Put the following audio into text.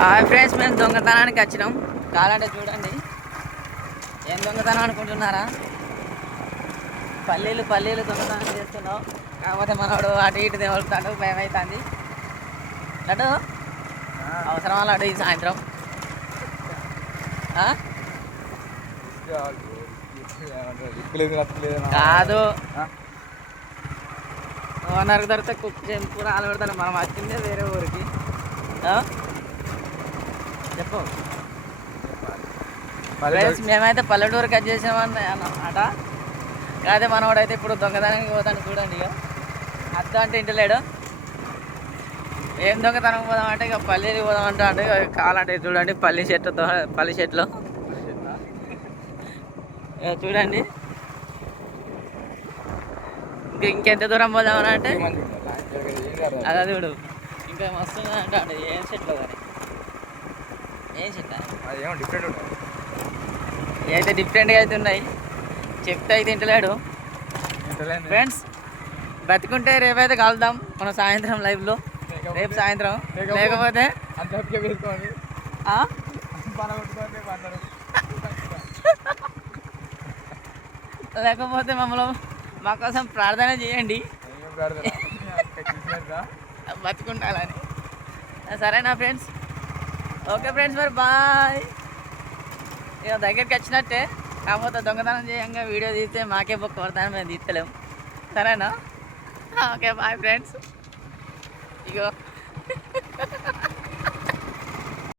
Hi friends మేము దొంగతనానికి వచ్చినాం. కావాలంటే చూడండి. ఏం దొంగతనం అనుకుంటున్నారా? పల్లీలు పల్లీలు దొంగతనం చేస్తున్నాం కాకపోతే మనవాడు అటు ఇటు తెవలుతాడు భయం అవుతుంది లడ్డు అవసరమా లడ్డు ఈ సాయంత్రం? కాదు. ఓనర్కి దొరికితే కుక్ రాలు పెడతాను మనం వచ్చిందే వేరే ఊరికి? చెప్పు. ఫ్రెండ్స్ మేమైతే పల్లెటూరుకి కట్ చేసామని అన్నమాట కాదే మనవాడైతే ఇప్పుడు దొంగతనానికి పోతాను చూడండి ఇక అత్త అంటే ఇంటలేడు ఏం దొంగతనం పోదాం అంటే ఇక పల్లీకి పోదాం అంటే కావాలంటే చూడండి పల్లి చెట్లతో పల్లి చెట్లు. చూడండి. ఇంక ఇంకెంత దూరం పోదాం అని అంటే అదే చూడు. ఇంకా మస్తు అంటే ఏం చెట్లు కానీ ఏం చెట్ల ఏమో డిఫరెంట్ ఉంటుంది అయితే డిఫరెంట్గా అయితే ఉన్నాయి చెప్తే అయితే ఇంటలేడు ఫ్రెండ్స్ బతికుంటే రేపైతే కలుద్దాం మన సాయంత్రం లైవ్లో రేపు సాయంత్రం. లేకపోతే- లేకపోతే మమ్మల్ని మా కోసం ప్రార్థన చేయండి. బతుకుంటాలని సరేనా ఫ్రెండ్స్ ఓకే ఫ్రెండ్స్ మరి బాయ్. ఇక దగ్గరికి వచ్చినట్టే. కాకపోతే దొంగతనం చేయంగా వీడియో తీస్తే మాకే బుక్ పడతాను మేము తీస్తలేము. సరేనా? Okay bye friends. ఇగో.